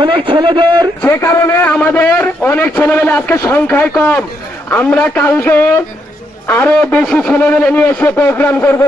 অনেক ছেলেদের, যে কারণে আমাদের অনেক ছেলেমেলে আজকে সংখ্যায় কম। আমরা কালকে আরও বেশি ছেলেমেলে নিয়ে এসে প্রোগ্রাম করব।